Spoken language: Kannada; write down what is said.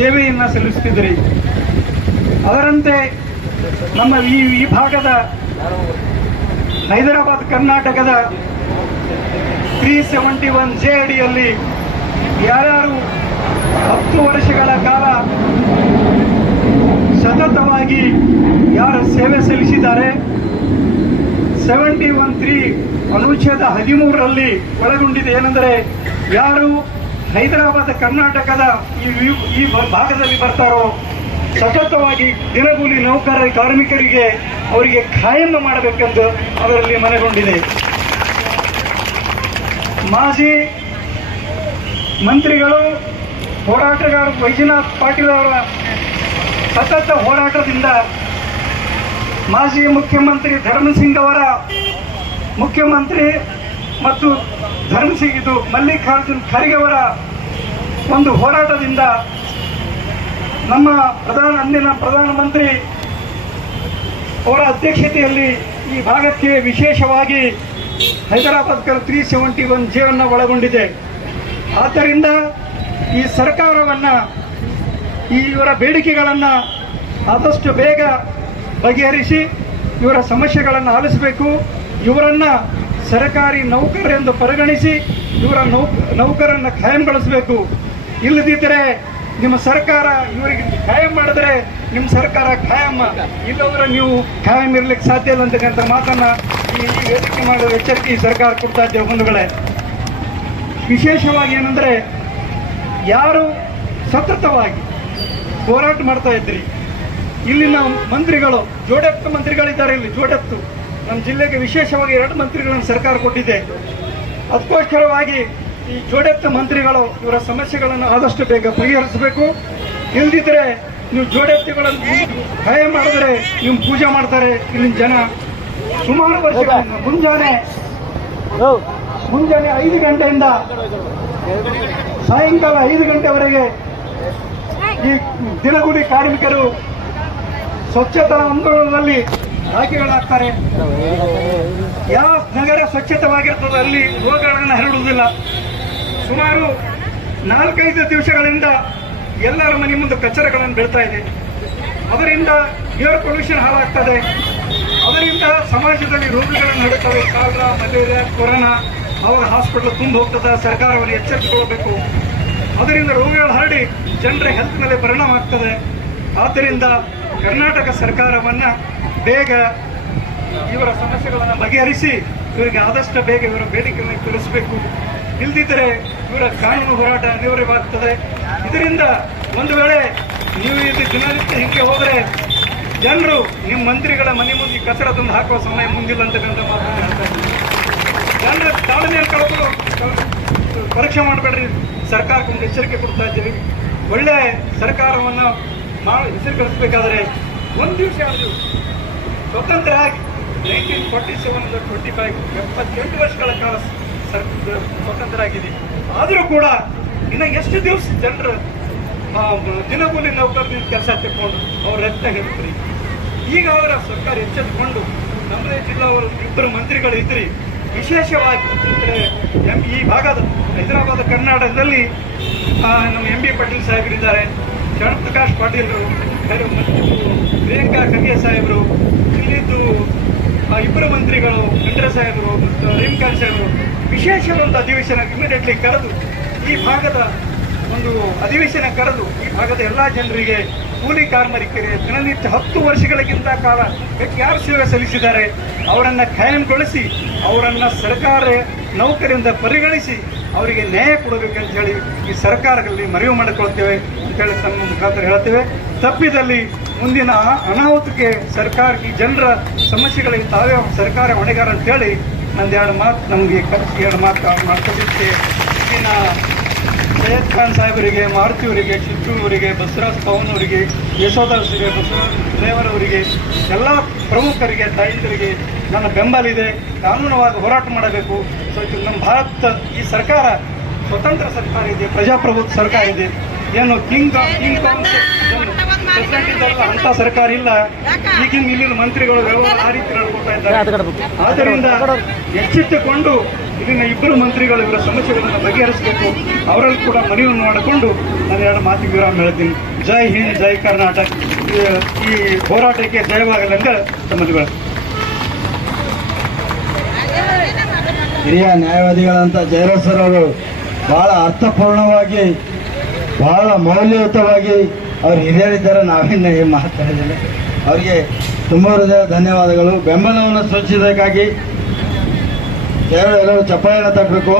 ಸೇವೆಯನ್ನು ಸಲ್ಲಿಸುತ್ತಿದ್ದರು. ಅದರಂತೆ ನಮ್ಮ ಈ ಈ ಭಾಗದ ಹೈದರಾಬಾದ್ ಕರ್ನಾಟಕದ ತ್ರೀ ಸೆವೆಂಟಿ ಒನ್ ಜೆ ಅಡಿಯಲ್ಲಿ ಯಾರ್ಯಾರು ಹತ್ತು ವರ್ಷಗಳ ಕಾಲ ಸತತವಾಗಿ ಯಾರು ಸೇವೆ ಸಲ್ಲಿಸಿದ್ದಾರೆ, ಸೆವೆಂಟಿ ಒನ್ ತ್ರೀ ಅನುಚ್ಛೇದ ಹದಿಮೂರರಲ್ಲಿ ಒಳಗೊಂಡಿದೆ. ಏನೆಂದರೆ, ಯಾರು ಹೈದರಾಬಾದ್, ಕರ್ನಾಟಕದ ಈ ಭಾಗದಲ್ಲಿ ಬರ್ತಾರೋ, ಸತತವಾಗಿ ದಿನಗೂಲಿ ನೌಕರ ಕಾರ್ಮಿಕರಿಗೆ ಅವರಿಗೆ ಖಾಯಂ ಮಾಡಬೇಕೆಂದು ಅದರಲ್ಲಿ ಮನೆಗೊಂಡಿದೆ. ಮಾಜಿ ಮಂತ್ರಿಗಳು ಹೋರಾಟಗಾರ ವೈಜನಾಥ್ ಪಾಟೀಲ್ ಅವರ ಸತತ ಹೋರಾಟದಿಂದ ಮಾಜಿ ಮುಖ್ಯಮಂತ್ರಿ ಧರ್ಮಸಿಂಗ್ ಅವರ ಮುಖ್ಯಮಂತ್ರಿ ಮತ್ತು ಧರ್ಮಸಿಂಗ್ ಇದು ಮಲ್ಲಿಕಾರ್ಜುನ್ ಖರ್ಗೆವರ ಒಂದು ಹೋರಾಟದಿಂದ ನಮ್ಮ ಪ್ರಧಾನ ಅಂದಿನ ಪ್ರಧಾನಮಂತ್ರಿ ಅವರ ಅಧ್ಯಕ್ಷತೆಯಲ್ಲಿ ಈ ಭಾಗಕ್ಕೆ ವಿಶೇಷವಾಗಿ ಹೈದರಾಬಾದ್ ಕಲ್ ತ್ರೀ ಸೆವೆಂಟಿ ಒನ್ ಜೇವನ್ನು ಒಳಗೊಂಡಿದೆ. ಆದ್ದರಿಂದ ಈ ಸರ್ಕಾರವನ್ನು ಇವರ ಬೇಡಿಕೆಗಳನ್ನು ಆದಷ್ಟು ಬೇಗ ಬಗೆಹರಿಸಿ, ಇವರ ಸಮಸ್ಯೆಗಳನ್ನು ಆಲಿಸಬೇಕು. ಇವರನ್ನು ಸರ್ಕಾರಿ ನೌಕರರೆಂದು ಪರಿಗಣಿಸಿ ಇವರ ನೌ ನೌಕರನ್ನು ಖಾಯಂಗೊಳಿಸಬೇಕು ಇಲ್ಲದಿದ್ದರೆ ನಿಮ್ಮ ಸರ್ಕಾರ ಇವರಿಗೆ ಖಾಯಂ ಮಾಡಿದ್ರೆ ನಿಮ್ಮ ಸರ್ಕಾರ ಖಾಯಂ. ಇಲ್ಲವರ ನೀವು ಖಾಯಂ ಇರ್ಲಿಕ್ಕೆ ಸಾಧ್ಯ ಇಲ್ಲ ಅಂತಕ್ಕಂಥ ಮಾತನ್ನ ಈ ವೇದಿಕೆ ಮಾಡುವ ಎಚ್ಚರಿಕೆ ಸರ್ಕಾರ ಕೊಡ್ತಾ ಇದ್ದೇವೆ ಬಂಧುಗಳೇ. ವಿಶೇಷವಾಗಿ ಏನಂದ್ರೆ ಯಾರು ಸತತವಾಗಿ ಹೋರಾಟ ಮಾಡ್ತಾ ಇದ್ರಿ ಇಲ್ಲಿನ ಮಂತ್ರಿಗಳು ಜೋಡೆತ್ತು ಮಂತ್ರಿಗಳಿದ್ದಾರೆ ಇಲ್ಲಿ ಜೋಡೆತ್ತು ನಮ್ಮ ಜಿಲ್ಲೆಗೆ ವಿಶೇಷವಾಗಿ ಎರಡು ಮಂತ್ರಿಗಳನ್ನು ಸರ್ಕಾರ ಕೊಟ್ಟಿದೆ. ಅದಕ್ಕೋಸ್ಕರವಾಗಿ ಈ ಜೋಡೆತ್ತ ಮಂತ್ರಿಗಳು ಇವರ ಸಮಸ್ಯೆಗಳನ್ನು ಆದಷ್ಟು ಬೇಗ ಪರಿಹರಿಸಬೇಕು. ಇಲ್ದಿದ್ರೆ ನೀವು ಜೋಡೆತ್ತಿಗಳನ್ನು ಭಯ ಮಾಡಿದ್ರೆ ನಿಮ್ಮ ಪೂಜೆ ಮಾಡ್ತಾರೆ. ಇಲ್ಲಿನ ಜನ ಸುಮಾರು ವರ್ಷಗಳಿಂದ ಮುಂಜಾನೆ ಮುಂಜಾನೆ ಐದು ಗಂಟೆಯಿಂದ ಸಾಯಂಕಾಲ ಐದು ಗಂಟೆವರೆಗೆ ಈ ದಿನಗುಡಿ ಕಾರ್ಮಿಕರು ಸ್ವಚ್ಛತಾ ಆಂದೋಲನದಲ್ಲಿ ಭಾಗಿಗಳಾಗ್ತಾರೆ ಯಾವ ನಗರ ಸ್ವಚ್ಛತವಾಗಿರ್ತದೆ ಅಲ್ಲಿ ರೋಗಗಳನ್ನು ಹರಡುವುದಿಲ್ಲ. ಸುಮಾರು ನಾಲ್ಕೈದು ದಿವಸಗಳಿಂದ ಎಲ್ಲರ ಮನೆ ಮುಂದೆ ಕಚ್ಚರಗಳನ್ನು ಬೀಳ್ತಾ ಇದೆ. ಅದರಿಂದ ಏರ್ ಪೊಲ್ಯೂಷನ್ ಹಾಳಾಗ್ತದೆ. ಅದರಿಂದ ಸಮಾಜದಲ್ಲಿ ರೋಗಗಳನ್ನು ಹರಡುತ್ತವೆ ಕಾಲರ, ಮಲೇರಿಯಾ, ಕೊರೋನಾ, ಅವಾಗ ಹಾಸ್ಪಿಟಲ್ ತುಂಬ ಹೋಗ್ತದೆ, ಸರ್ಕಾರವನ್ನು ಎಚ್ಚರಿಸಿಕೊಳ್ಬೇಕು ಅದರಿಂದ ರೋಗಗಳು ಹರಡಿ ಜನರ ಹೆಲ್ತ್ ಮೇಲೆ ಪರಿಣಾಮ ಆಗ್ತದೆ. ಆದ್ದರಿಂದ ಕರ್ನಾಟಕ ಸರ್ಕಾರವನ್ನ ಬೇಗ ಇವರ ಸಮಸ್ಯೆಗಳನ್ನು ಬಗೆಹರಿಸಿ, ಇವರಿಗೆ ಆದಷ್ಟು ಬೇಗ ಇವರ ಬೇಡಿಕೆಯನ್ನು ತಿಳಿಸಬೇಕು. ಇಲ್ದಿದ್ದರೆ ಇವರ ಕಾನೂನು ಹೋರಾಟ ಅನಿವಾರ್ಯವಾಗ್ತದೆ. ಇದರಿಂದ ಒಂದು ವೇಳೆ ನೀವು ಇದು ದಿನನಿತ್ಯ ಹಿಂಗೆ ಹೋದರೆ ಜನರು ನಿಮ್ಮ ಮಂತ್ರಿಗಳ ಮನೆ ಮುಂದೆ ಕಸರ ತಂದು ಹಾಕುವ ಸಮಯ ಮುಂದಿಲ್ಲ ಅಂತ. ಜನರ ತಾಳ್ಮೆಯನ್ನು ಕಳ್ಕೊಂಡು ಪರೀಕ್ಷೆ ಮಾಡಬೇಡ್ರಿ. ಸರ್ಕಾರಕ್ಕೆ ಒಂದು ಎಚ್ಚರಿಕೆ ಕೊಡ್ತಾ ಇದ್ದೀವಿ. ಒಳ್ಳೆ ಸರ್ಕಾರವನ್ನು ಮಾಡಿ ಹೆಸರುಗಳಿಸಬೇಕಾದ್ರೆ ಒಂದು ದಿವಸ ದಿವಸ ಸ್ವತಂತ್ರ ಆಗಿ nineteen forty seven twenty five ಎಪ್ಪತ್ತೆಂಟು ವರ್ಷಗಳ ಕಾಲ ಸ್ವತಂತ್ರ ಆಗಿದೆ. ಆದರೂ ಕೂಡ ಇನ್ನು ಎಷ್ಟು ದಿವಸ ಜನರು ದಿನಗೂಲಿ ನೌಕರರಿಂದ ಕೆಲಸ ತೆಕ್ಕೊಂಡು ಅವ್ರ ರಕ್ತ ಹೇಳ್ತೀರಿ ಈಗ ಅವರ ಸರ್ಕಾರ ಎಚ್ಚೆತ್ಕೊಂಡು ನಮ್ಮದೇ ಜಿಲ್ಲಾ ಇಬ್ಬರು ಮಂತ್ರಿಗಳು ಇದ್ರಿ. ವಿಶೇಷವಾಗಿ ಈ ಭಾಗದ ಹೈದರಾಬಾದ್ ಕರ್ನಾಟಕದಲ್ಲಿ ನಮ್ಮ ಎಂ ಬಿ ಪಾಟೀಲ್ ಸಾಹೇಬರಿದ್ದಾರೆ. ಶರಣ್ ಪ್ರಕಾಶ್ ಪಾಟೀಲ್ರು ಪ್ರಿಯಾಂಕಾ ಖರ್ಗೆ ಸಾಹೇಬರು, ಇಲ್ಲಿದ್ದು ಇಬ್ಬರು ಮಂತ್ರಿಗಳು ಖಂಡ್ರ ಸಾಹೇಬರು ಮತ್ತು ರೇಮ್ಕಾಂತ್ ಸಾಹೇಬರು ವಿಶೇಷ ಒಂದು ಅಧಿವೇಶನ ಇಮಿಡಿಯೇಟ್ಲಿ ಕರೆದು ಈ ಭಾಗದ ಒಂದು ಅಧಿವೇಶನ ಕರೆದು ಈ ಭಾಗದ ಎಲ್ಲ ಜನರಿಗೆ ಕೂಲಿ ಕಾರ್ಮಿಕರಿಗೆ ದಿನನಿತ್ಯ ಹತ್ತು ವರ್ಷಗಳಿಗಿಂತ ಕಾಲ ಯಾರು ಸೇವೆ ಸಲ್ಲಿಸಿದ್ದಾರೆ. ಅವರನ್ನು ಖಾಯಂಗೊಳಿಸಿ, ಅವರನ್ನು ಸರ್ಕಾರ ನೌಕರಿಯಿಂದ ಪರಿಗಣಿಸಿ ಅವರಿಗೆ ನ್ಯಾಯ ಕೊಡಬೇಕಂತ ಹೇಳಿ ಈ ಸರ್ಕಾರಗಳಲ್ಲಿ ಮನವಿ ಮಾಡಿಕೊಳ್ತೇವೆ ಅಂತೇಳಿ ತಮ್ಮ ಮುಖಾಂತರ ಹೇಳ್ತೇವೆ. ತಪ್ಪಿದಲ್ಲಿ ಮುಂದಿನ ಅನಾಹುತಕ್ಕೆ ಸರ್ಕಾರ, ಈ ಜನರ ಸಮಸ್ಯೆಗಳಿಗೆ ತಾವೇ ಸರ್ಕಾರ ಹೊಣೆಗಾರ ಅಂತೇಳಿ ನಂದು ಎರಡು ಮಾತು, ನಮಗೆ ಎರಡು ಮಾತು ಮಾಡ್ಕೊಂಡಿದ್ದೆ ಇನ್ನ ಸೈಯದ್ ಖಾನ್ ಸಾಹೇಬರಿಗೆ ಮಾರುತಿಯವರಿಗೆ ಅವರಿಗೆ ಬಸವರಾಜ್ ಪವನ್ ಅವರಿಗೆ ಯಶೋದಾಸರಿಗೆ ಬಸವರಾಜ್ ದೇವರವರಿಗೆ ಎಲ್ಲ ಪ್ರಮುಖರಿಗೆ ದಲಿತರಿಗೆ ನನ್ನ ಬೆಂಬಲ ಇದೆ. ಕಾನೂನುವಾಗಿ ಹೋರಾಟ ಮಾಡಬೇಕು. ಸೊ ಇದು ನಮ್ಮ ಭಾರತ ಈ ಸರ್ಕಾರ ಸ್ವತಂತ್ರ ಸರ್ಕಾರ ಇದೆ ಪ್ರಜಾಪ್ರಭುತ್ವ ಸರ್ಕಾರ ಇದೆ. ಏನು ಕಿಂಗ್ ಕಿಂಗ್ ಅಂತ ಸರ್ಕಾರ ಇಲ್ಲ. ಈಗಿನ ಇಲ್ಲಿನ ಮಂತ್ರಿಗಳು ವ್ಯವಹಾರ ಆ ರೀತಿ ನಡ್ಕೊಳ್ತಾ ಇದ್ದಾರೆ. ಆದ್ದರಿಂದ ಎಚ್ಚೆತ್ತುಕೊಂಡು ಇಲ್ಲಿನ ಇಬ್ಬರು ಮಂತ್ರಿಗಳು ಇವರ ಸಮಸ್ಯೆಗಳನ್ನು ಬಗೆಹರಿಸಬೇಕು. ಅವರಲ್ಲಿ ಕೂಡ ಮನವಿಯನ್ನು ಮಾಡಿಕೊಂಡು ನಾನು ಎರಡು ಮಾತಿಗೆ ವಿರಾಮ ಹೇಳ್ತೀನಿ. ಜೈ ಹಿಂದ್ ಜೈ ಕರ್ನಾಟಕ. ಈ- ಈ ಹೋರಾಟಕ್ಕೆ ಜಯವಾಗಲೆಂದು ತಮ್ಮದುಗಳು. ಹಿರಿಯ ನ್ಯಾಯವಾದಿಗಳಂತ ಜಯರಾಜ್ ಸರ್ ಅವರು ಬಹಳ ಅರ್ಥಪೂರ್ಣವಾಗಿ ಬಹಳ ಮೌಲ್ಯಯುತವಾಗಿ ಅವ್ರು ಹಿರಿಯರಿದ್ದಾರೆ ನಾವೇನು ಏನು ಮಾತಾಡಿಲ್ಲ ಅವರಿಗೆ ತುಂಬ ಹೃದಯ ಧನ್ಯವಾದಗಳು. ಬೆಂಬಲವನ್ನು ಸೂಚಿಸೋದಕ್ಕಾಗಿ ಎಲ್ಲರೂ ಎಲ್ಲರೂ ಚಪ್ಪಾಳೆಯನ್ನು ತಟ್ಟಬೇಕು